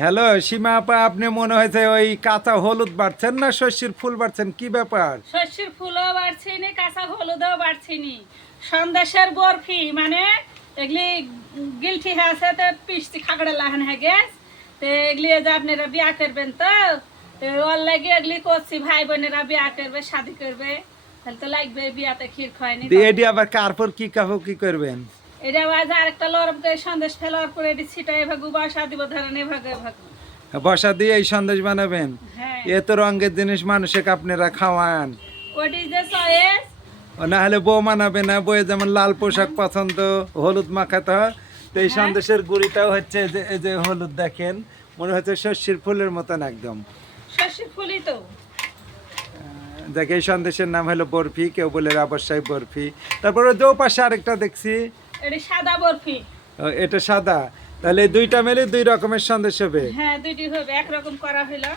Hello সীমা আপা, আপনি মনে হয়েছে ওই কাঁচা হলুদ বাড়ছেন না শস্যের ফুল বাড়ছেন, কি ব্যাপার? শস্যের ফুলও বাড়ছিনি, কাঁচা হলুদও বাড়ছিনি। সন্দেশের বরফি মানে এগুলি গিলঠি আছে তো পিসটি খাগড়া লাহান হয়ে গেছ। তো এগুলি যে আপনারা বিয়া করবেন তো ওর লাগে এগুলি করছি, ভাই বোনেরা বিয়া করবে, শাদি করবে, তাহলে তো লাগবে বিয়াতে ক্ষীর খায়নি। এটি আবার কারপর কি কাপড় কি করবেন? এটা আজ আরেকটা লরম করে সন্দেশ ফেলার করে এটি ছিটাই ভাগু বাসা দিব, ধরেন এভাগে ভাগু। বসা দিয়ে এই সন্দেশ বানাবেন? হ্যাঁ, এত রঙের জিনিস মানুষকে আপনারা খাওয়ান। ওটি যে চয়েস। ও না হলে বউ মানাবে না, বউয়ে যেমন লাল পোশাক পছন্দ, হলুদ মাখাতে হয়, তো এই হ্যাঁ। সন্দেশের গুঁড়িটাও হচ্ছে এই যে হলুদ, দেখেন মনে হচ্ছে শস্যের ফুলের মতন একদম। শস্যের ফুলই তো। দেখে এই সন্দেশের নাম হলো বরফি, কেউ বলে রাবসাই বরফি। তারপরে দো পাশে আরেকটা দেখছি, এটি সাদা বরফি। এটা সাদা। তাহলে এই দুইটা মিলে দুই রকমের সন্দেশ হবে। হ্যাঁ, দুইটি হবে, একরকম করা হইলো।